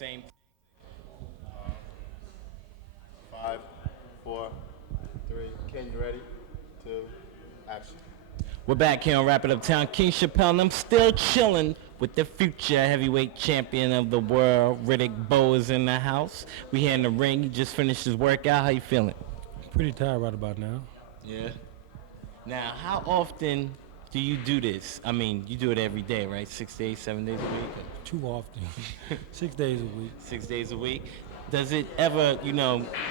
Same. 5, 4, 3. Ken, you ready? 2, action. We're back here on Rapid Uptown. King Chappelle and I'm still chilling with the future heavyweight champion of the world. Riddick Bowe is in the house. We here in the ring. He just finished his workout. How you feeling? Pretty tired right about now. Yeah. Now, how often do you do this? I mean, you do it every day, right? 6 days, 7 days a week? Too often. 6 days a week. 6 days a week. Does it ever,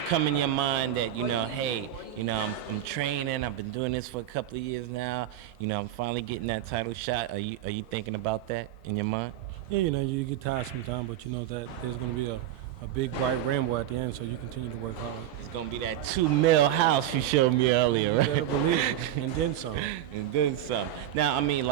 come in your mind that, hey, I'm training, I've been doing this for a couple of years now, I'm finally getting that title shot. Are you thinking about that in your mind? Yeah, you get tired sometimes, but you know that there's going to be a big bright rainbow at the end, so you continue to work hard. It's going to be that 2 mil house you showed me earlier, right? You better believe it, and then some. And then some. Now, I mean,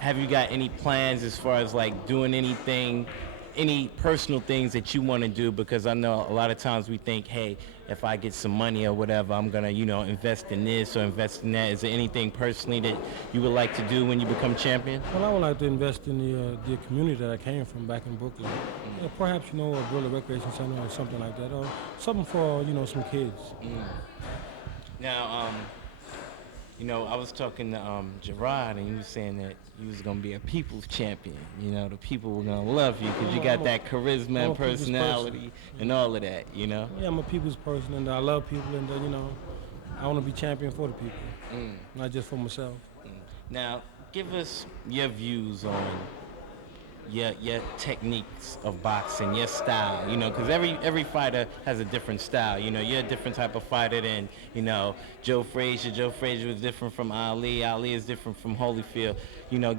have you got any plans as far as, doing anything, any personal things that you want to do? Because I know a lot of times we think, hey, if I get some money or whatever, I'm going to, invest in this or invest in that. Is there anything personally that you would like to do when you become champion? Well, I would like to invest in the community that I came from back in Brooklyn. Yeah, perhaps, a Brooklyn Recreation Center or something like that, or something for, some kids. Now, I was talking to Gerard, and he was saying that you was going to be a people's champion. The people were going to love you because you got that charisma and personality and all of that, Yeah, I'm a people's person, and I love people, and, I want to be champion for the people, not just for myself. Now, give us your views on your techniques of boxing, your style, because every fighter has a different style. You're a different type of fighter than, Joe Frazier. Joe Frazier was different from Ali. Ali is different from Holyfield.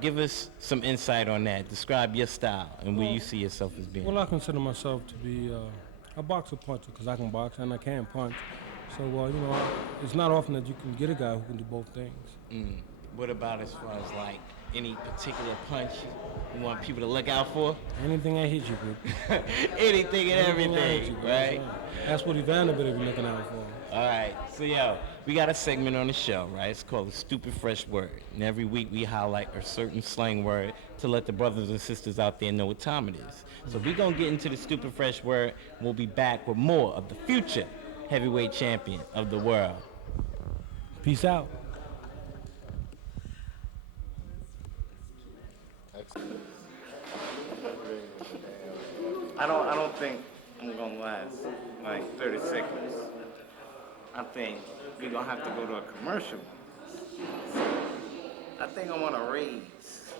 Give us some insight on that. Describe your style and where you see yourself as being. Well, I consider myself to be a boxer puncher because I can box and I can punch. So, it's not often that you can get a guy who can do both things. What about as far as any particular punch you want people to look out for? Anything I hit you with. Anything and everything, right? That's what Ivana better be looking out for. All right, so we got a segment on the show, right? It's called the Stupid Fresh Word. And every week we highlight a certain slang word to let the brothers and sisters out there know what time it is. So we're going to get into the Stupid Fresh Word. We'll be back with more of the future heavyweight champion of the world. Peace out. I don't think I'm gonna last 30 seconds. I think we're gonna have to go to a commercial. I think I want to raise.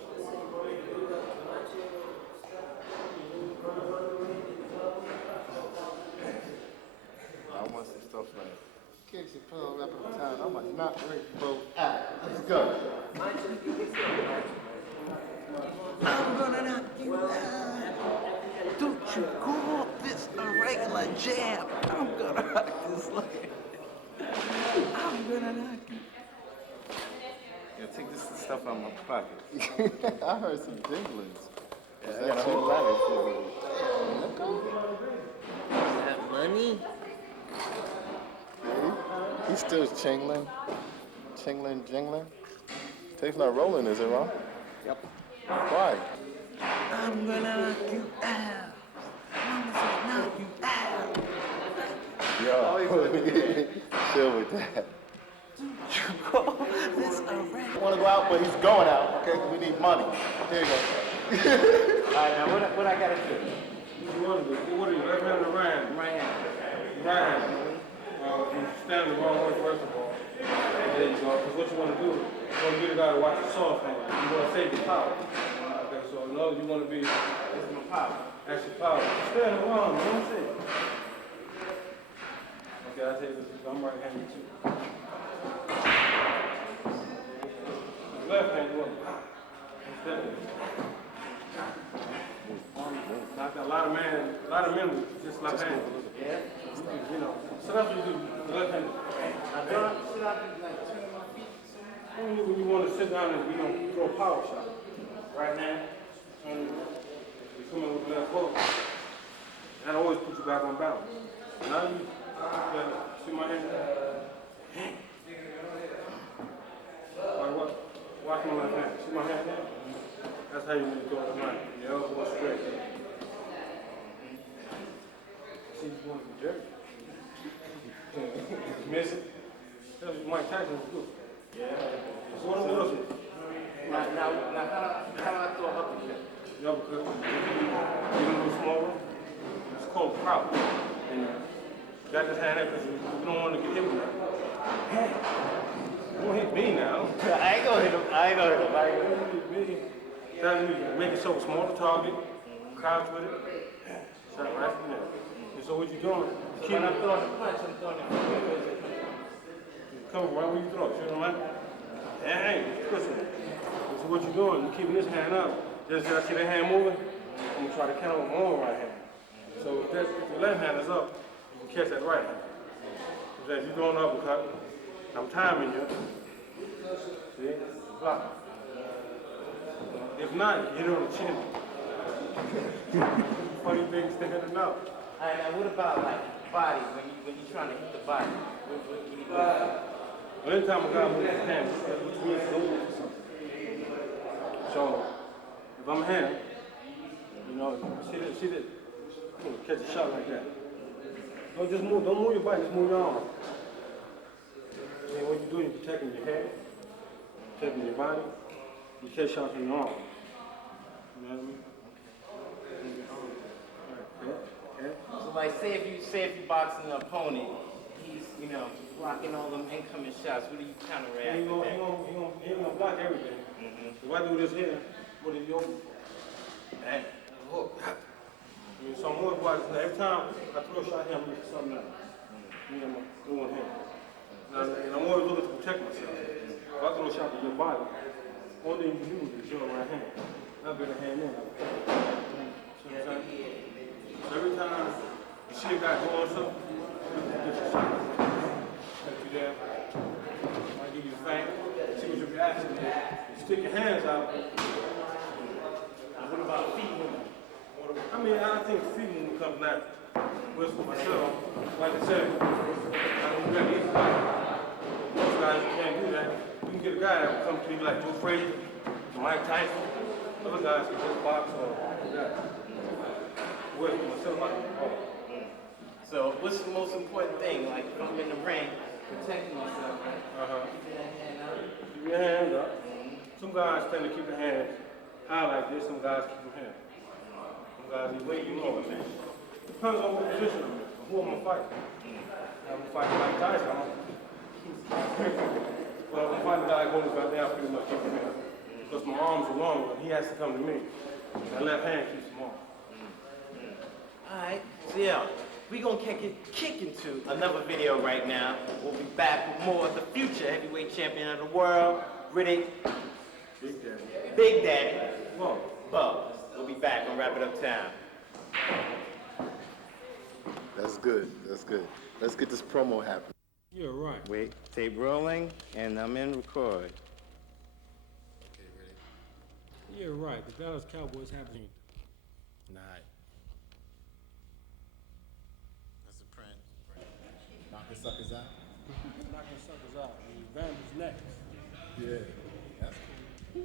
I want some stuff like King Chappelle, Rapid Uptown. I'm not ready to go out. Let's go. I'm gonna knock you out. Don't you call this a regular jam? I'm gonna rock this like I'm gonna knock you. Yeah, take this stuff out of my pocket. I heard some jinglings. Yeah, I got a whole lot of Is that money? He's still chingling, jingling. Tape's not rolling, is it, Ron? Yep. Why? I'm gonna knock you out. I'm gonna knock you out. Yo, chill with that. You call this a regular? I want to go out, but he's going out, okay? We need money. Here you go. All right, now what I gotta do? What are you, left hand or right hand? Right hand. Right hand. You stand the wrong way, first of all. There you go. Because what you want to do, you want to get a guy to watch the soft hand. You want to save the power. Okay, so no, you want to be That's my power. extra power. Stand the wrong, you know what I'm saying? Okay, I'll tell you this. I'm right-handed too. Left hand, you want to stand. A lot of men just left-handed. Yeah. So that's what you do. The left-handed. I don't sit out and turn my feet. When you want to sit down and throw a power shot. Right hand, and you come in with the left hook. That always puts you back on balance. Now you see my hand? Watch my left hand. See my hand there? That's how you need to throw it right. Your elbow straight. see you going to the Jersey. Miss it? That's what Mike Tyson was doing. Yeah. What else? Now, how do I throw an uppercut? The uppercut, you know the small one? It's called crouch. And you got this hand up because you don't want to get hit with that. Hey, don't hit me now. I ain't gonna hit him. Hit me. That means you make yourself a smaller target, crouch with it, shot right from there. And so what you're doing, When I'm throwing the punch, I'm throwing it from come right where you throw it, you know what I mean? Hey, push it. So what you're doing, you're keeping this hand up. Just I see the hand moving, I'm gonna try to count with my own right hand. So if your left hand is up, you can catch that right hand. So as you're doing the uppercut, I'm timing you. See? Block. If not, you hit it on the chin. Funny things sticking in the mouth. All right, now what about like body, when you're trying to hit the body? What can you do? Well, anytime a guy moves his hand, which means go for something. So, if I'm him, you know, see that, catch a shot like that. Don't move your body, just move your arm. And what you're doing, you're protecting your head, protecting your body, you catch shots in your arm. You know what I mean? Okay. So like, say if you boxing an opponent, he's blocking all them incoming shots. What do you counteract He with that? gonna block everything. If I do this here, what is he open for? That hook. I mean, so I'm always watching. Every time I throw a shot here, I'm looking for something else. I'm doing him. And I'm always looking to protect myself. If I throw a shot to your body, only thing you can do is your right hand. Not bring a hand in. See what I'm saying? So every time you see a guy doing something, you get your shot. Set you there. I give you the feint. See what your reaction is. You stick your hands out. What about feet movement? I mean, I think feet movement comes natural. With myself, like I said, I don't got these guys. Most guys can't do that. You can get a guy that will come to you like Joe Frazier, Mike Tyson. Other guys can just box or do that. With myself, like, So what's the most important thing? Like if I'm in the ring, protecting myself, right? Keeping that hand out. Keep your hands up. Some guys tend to keep their hands high like this, some guys keep them here. Some guys, the way you keep them in. Depends on what position I'm in, or who I'm gonna fight. I'm gonna fight Mike Tyson. Well, if I'm fighting a guy going right there, I pretty much keep him in. Because my arms are longer, he has to come to me. That left hand keeps him on. Alright, so yeah, we're gonna kick into another video right now. We'll be back with more of the future heavyweight champion of the world, Riddick, Big Daddy. Big Daddy, Bowe. Bowe. We'll be back on Wrap It Up Town. That's good. That's good. Let's get this promo happening. You're right. Wait, tape rolling, and I'm in record. Okay, ready? You're right. The Dallas Cowboys have been. Nah. That's a print. Knocking suckers out. Knocking suckers out. Van is next. Yeah, that's cool. Now,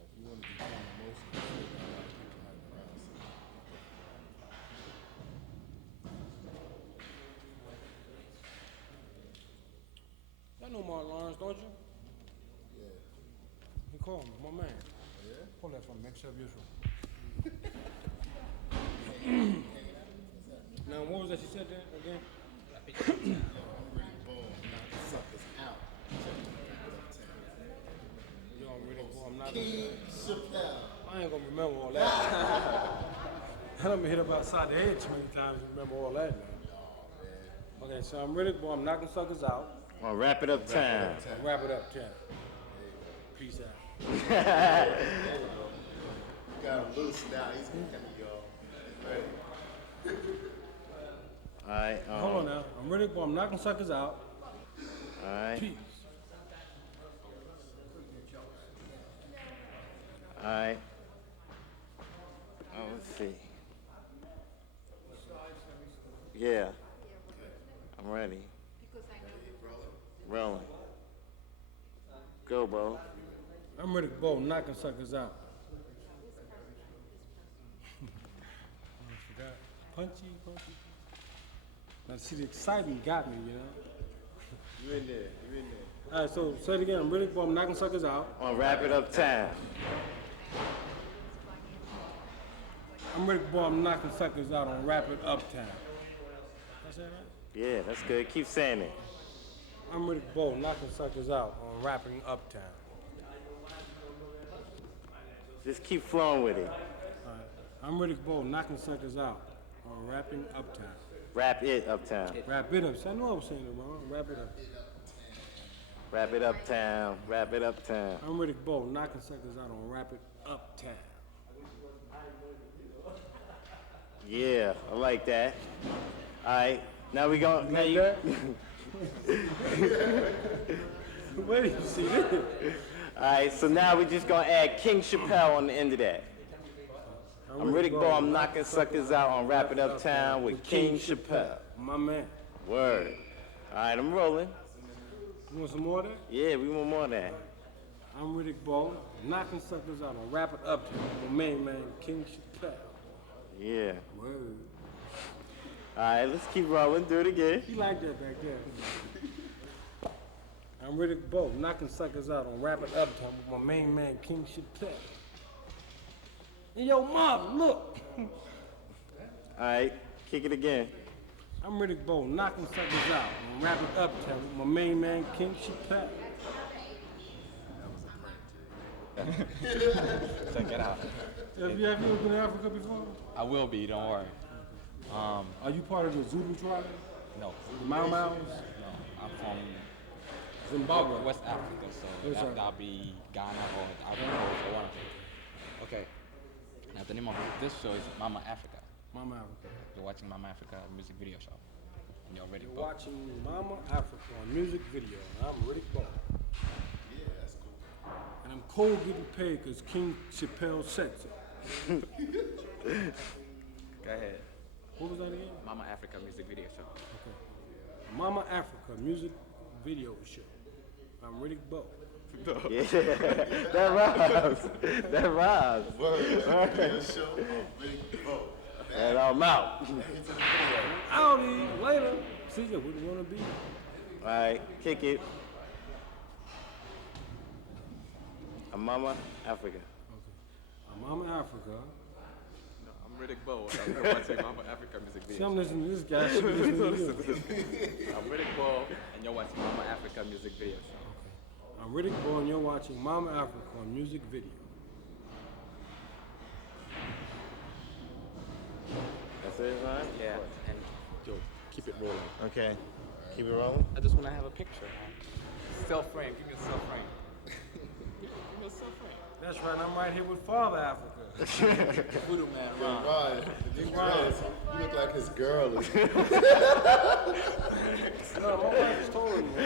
if you want to be kind of emotional, a lot of people hiding around. Y'all know Mark Lawrence, don't you? Yeah. He called me, my man. Yeah? Pull that from me, make sure beautiful. Now, what was that you said there again? I'm ready to boom, knock suckers out. Check it out. Yo, I'm ready for I'm not. King Chappelle. I ain't gonna remember all that. I done been hit up outside the head too many times to remember all that now. Okay, so I'm ready, boy. I'm knocking suckers out. On Wrap It Up Town. Wrap it up, Tim. Peace out. You got him loose now. He's coming, y'all. Ready. Alright, Hold on now. I'm ready, boy. I'm knocking suckers out. alright, Peace. alright. Oh, let's see. Yeah. I'm ready. Rolling. Go, Bo. I'm Riddick Bowe, knocking suckers out. I forgot. Punchy. Now see, the excitement got me, you know. You in there. All right, so say it again. I'm Riddick Bowe, I'm knocking suckers out. On Wrap It Uptown. I'm Riddick Bowe, I'm knocking suckers out on Rapid Uptown. That's that right? Yeah, that's good. Keep saying it. I'm Riddick Bowe, knocking suckers out on Rapping Uptown. Just keep flowing with it. All right. I'm Riddick Bowe, knocking suckers out on Rapping Uptown. Wrap it uptown. Wrap it up. I know I was saying it wrong. Wrap it up. Wrap it uptown. Wrap it uptown. I'm Riddick Bowe, knocking suckers out on Rapid Uptown. Yeah, I like that. All right, now we going. Now Like you. that? Where did you see this? All right, so now we're just gonna add King Chappelle on the end of that. I'm Riddick Bowe. I'm knocking suckers out on Wrap It Uptown with King Chappelle. My man. Word. All right, I'm rolling. You want some more of that? Yeah, we want more of that. I'm Riddick Bowe, knocking suckers out on Rapid Uptown with main man King Chappelle. Yeah. Word. All right, let's keep rolling. Do it again. He liked that back there. I'm Riddick Bowe, knocking suckers out on Rapid Uptown with my main man King Chappelle. And yo, mom, look. All right, kick it again. I'm Riddick Bowe, knocking suckers out on Rapid Uptown with my main man King Chappelle. Check it out. Have you ever been to Africa before? I will be, don't worry. Are you part of the Zulu tribe? No, The Mau Mau's? no, I'm from Zimbabwe. West Africa, so West Africa. that'll be Ghana or Ivory Coast or one of them. Okay. Now the name of this show is Mama Africa. Mama Africa. You're watching Mama Africa music video show, and you're ready. You're watching Mama Africa on music video, and I'm Riddick Bowe. Yeah, that's cool. And I'm cold getting paid because King Chappelle said so. Go ahead. What was that again? Mama Africa music video show. Okay. Mama Africa music video show. I'm Riddick Bowe. Yeah, that rhymes. That rhymes. Word. Yeah, show. Riddick Bowe. And I'm out. Howdy, later. See ya, what do you want to be? All right, kick it. I'm Mama Africa. I'm Mama Africa. I'm Riddick Bowe. I'm watching Mama Africa music See, video. I'm listening to this guy. She listening to you. I'm Riddick Bowe, and you're watching Mama Africa music video show. I'm Riddick Bowe, and you're watching Mama Africa on music video. That's it, Ryan? Yeah, and yo, keep it rolling. Okay. Keep it rolling. I just want to have a picture. Self frame. Give me a self frame. Give me a self frame. That's right, I'm right here with Father Africa. Voodoo man, Hey, Ron. Ryan, the big dress. You look like his girl. No, my wife is taller than me.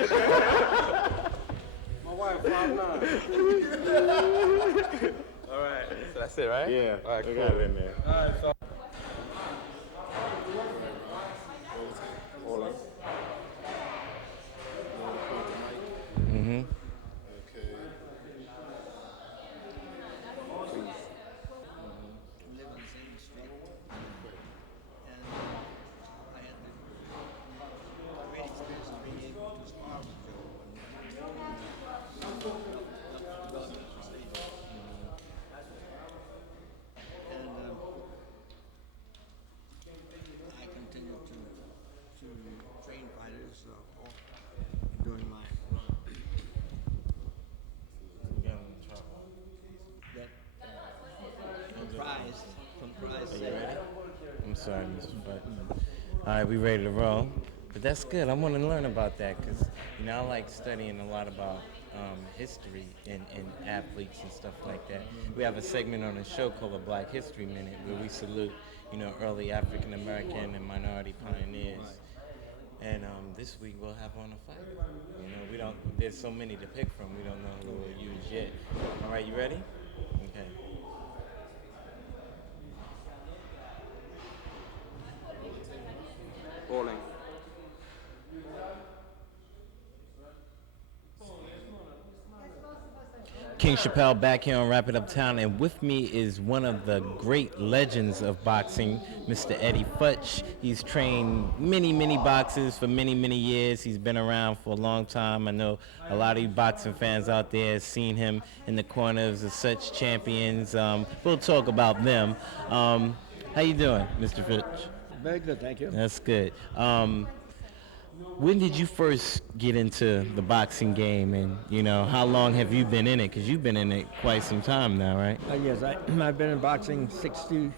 My wife, 5'9". All right. So that's it, right? Yeah. All right, we cool. got it in there. All right, so. Mm-hmm. Okay. live on the same street. And I had the great experience of being able to spar with Joe and development stage. And I continue to train fighters during my that comprised I'm sorry, Mr. Button. All right, we ready to roll. But that's good. I want to learn about that because, you know, I like studying a lot about history and athletes and stuff like that. We have a segment on the show called a Black History Minute where we salute, you know, early African American and minority pioneers. And this week we'll have on a fight. You know, there's so many to pick from, we don't know who we'll use yet. All right, you ready? Okay. Rolling. King Chappelle back here on Rapid Uptown, and with me is one of the great legends of boxing, Mr. Eddie Futch. He's trained many boxers for many years. He's been around for a long time. I know a lot of you boxing fans out there have seen him in the corners of such champions. We'll talk about them. How you doing, Mr. Futch? Very good, thank you. That's good. When did you first get into the boxing game, and how long have you been in it? Because you've been in it quite some time now, right? Yes, I've been in boxing 61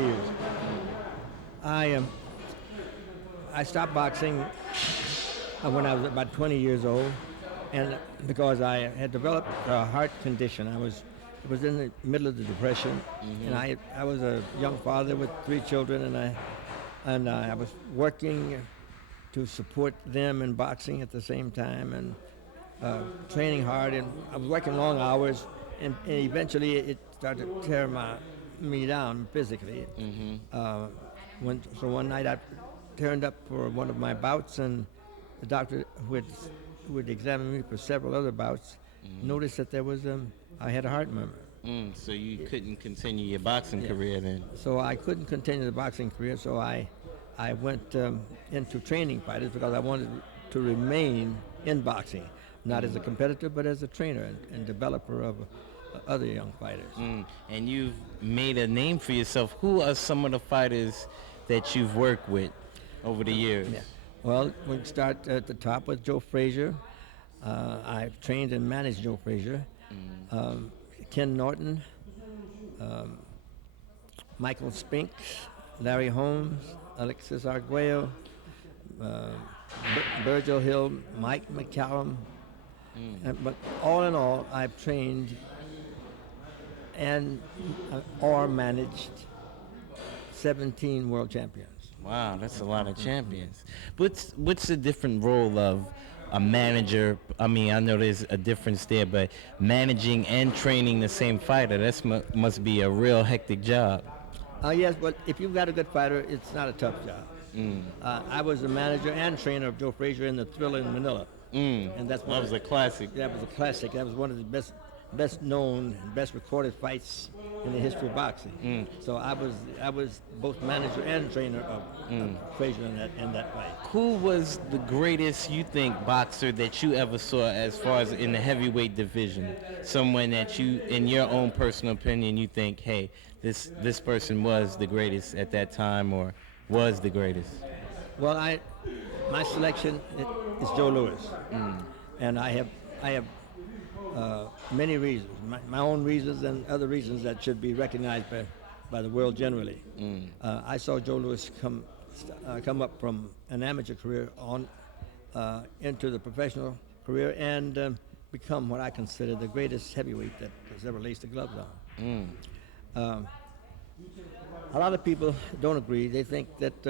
years. I stopped boxing when I was about 20 years old, and because I had developed a heart condition. It was in the middle of the Depression, and I was a young father with 3 children, and I was working to support them in boxing at the same time, and training hard, and I was working long hours, and eventually it started to tear me down physically. So one night I turned up for one of my bouts, and the doctor who had examined me for several other bouts noticed that I had a heart murmur. So you couldn't continue your boxing career then? So I couldn't continue the boxing career, so I went into training fighters because I wanted to remain in boxing, not as a competitor, but as a trainer and developer of other young fighters. And you've made a name for yourself. Who are some of the fighters that you've worked with over the years? Yeah. Well, we can start at the top with Joe Frazier. I've trained and managed Joe Frazier. Ken Norton, Michael Spinks, Larry Holmes, Alexis Arguello, Virgil Hill, Mike McCallum. But all in all, I've trained and or managed 17 world champions. Wow, that's a lot of champions. What's the different role of a manager? I mean, I know there's a difference there, but managing and training the same fighter, must be a real hectic job. Yes, but if you've got a good fighter, it's not a tough job. I was the manager and trainer of Joe Frazier in the Thriller in Manila. And that was a classic. That was a classic. That was one of the best known and best recorded fights in the history of boxing. So I was both manager and trainer of Frazier in that fight. Who was the greatest, you think, boxer that you ever saw as far as in the heavyweight division? Someone that you, in your own personal opinion, you think, hey, this person was the greatest at that time or was the greatest? Well, my selection is Joe Louis, and I have many reasons, my own reasons and other reasons that should be recognized by the world generally. I saw Joe Louis come up from an amateur career on into the professional career and become what I consider the greatest heavyweight that has ever laced the gloves on. A lot of people don't agree. They think that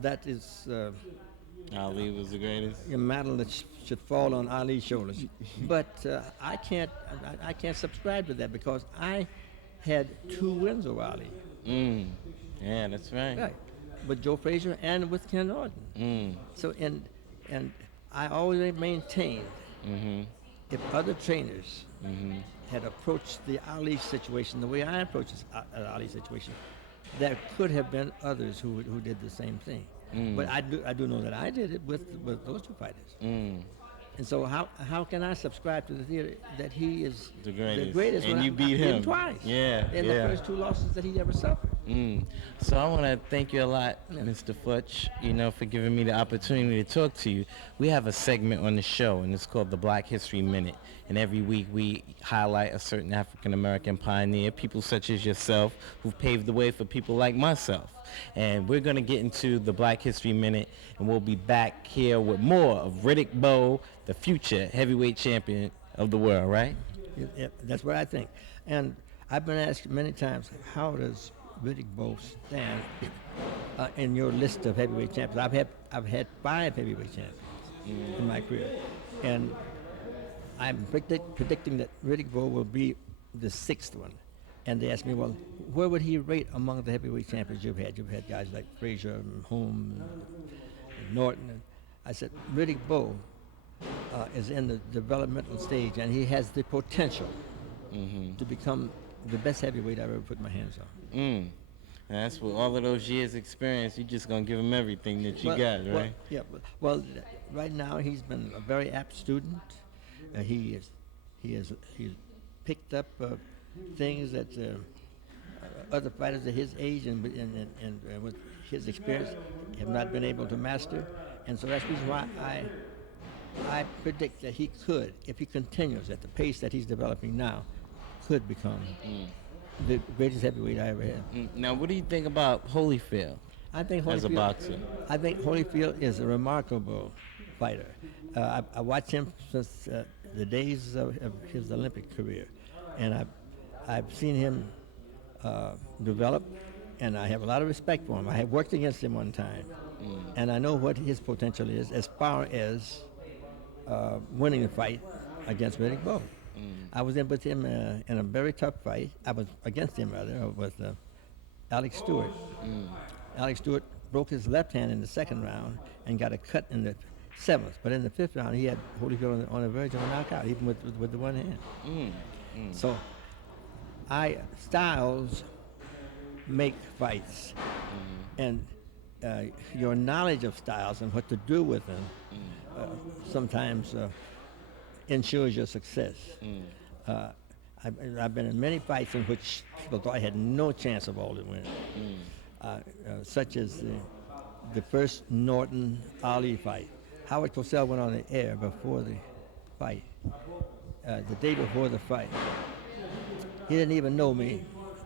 that is Ali was the greatest. a mantle that should fall on Ali's shoulders. But I can't subscribe to that because I had 2 wins over Ali. Yeah, that's right. Right, with Joe Frazier and with Ken Norton. So and I always maintained if other trainers had approached the Ali situation the way I approached the Ali situation, there could have been others who did the same thing. But I do know that I did it with those 2 fighters. And so how can I subscribe to the theory that he is the greatest? when And you beat I beat him twice. Yeah, in the first 2 losses that he ever suffered. So I want to thank you a lot, Mr. Futch, for giving me the opportunity to talk to you. We have a segment on the show, and it's called the Black History Minute. And every week we highlight a certain African-American pioneer, people such as yourself, who've paved the way for people like myself. And we're going to get into the Black History Minute, and we'll be back here with more of Riddick Bowe, the future heavyweight champion of the world, right? Yeah, that's what I think. And I've been asked many times, how does Riddick Bowe stand in your list of heavyweight champions? I've had 5 heavyweight champions in my career, and I'm predicting that Riddick Bowe will be the 6th one. And they asked me, well, where would he rate among the heavyweight champions you've had? You've had guys like Frazier and Holmes and Norton. And I said, Riddick Bowe is in the developmental stage, and he has the potential to become the best heavyweight I've ever put my hands on. And that's with all of those years experience. You just gonna give him everything that you got, right? Well, yeah. Right now he's been a very apt student. He's picked up things that other fighters of his age and with his experience have not been able to master, and so that's the reason why I predict that he could, if he continues at the pace that he's developing now, could become the greatest heavyweight I ever had. Now, what do you think about Holyfield I think as a Holyfield, boxer? I think Holyfield is a remarkable fighter. I watched him since the days of his Olympic career, and I've seen him develop, and I have a lot of respect for him. I have worked against him one time, and I know what his potential is as far as winning a fight against Riddick Bowe. I was in with him in a very tough fight. I was against him, rather, with Alex Stewart. Alex Stewart broke his left hand in the second round and got a cut in the seventh. But in the fifth round, he had Holyfield on the verge of a knockout, even with the one hand. So, styles make fights, and your knowledge of styles and what to do with them sometimes ensures your success. I've been in many fights in which people thought I had no chance of all to win, such as the first Norton-Ali fight. Howard Cosell went on the air before the fight, the day before the fight. He didn't even know me.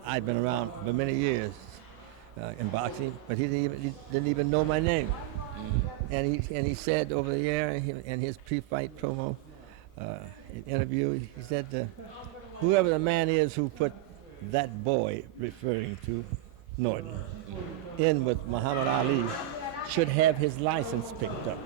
I'd been around for many years in boxing, but he didn't even know my name. And he said over the air in his pre-fight promo interview, he said, whoever the man is who put that boy, referring to Norton, in with Muhammad Ali, should have his license picked up.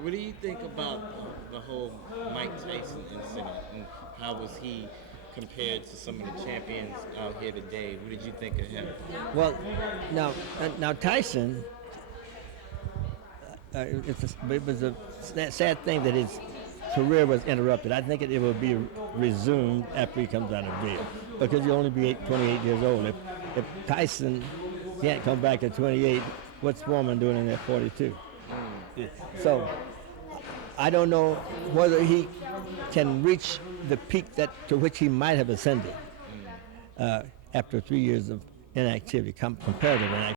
What do you think about the whole Mike Tyson incident, and how was he compared to some of the champions out here today? What did you think of him? Well, now Tyson, it was a sad thing that his career was interrupted. I think it will be resumed after he comes out of jail, because he'll only be 28 years old. If Tyson can't come back at 28, what's Foreman doing in at 42? So I don't know whether he can reach the peak to which he might have ascended after 3 years of inactivity, comparative inactivity.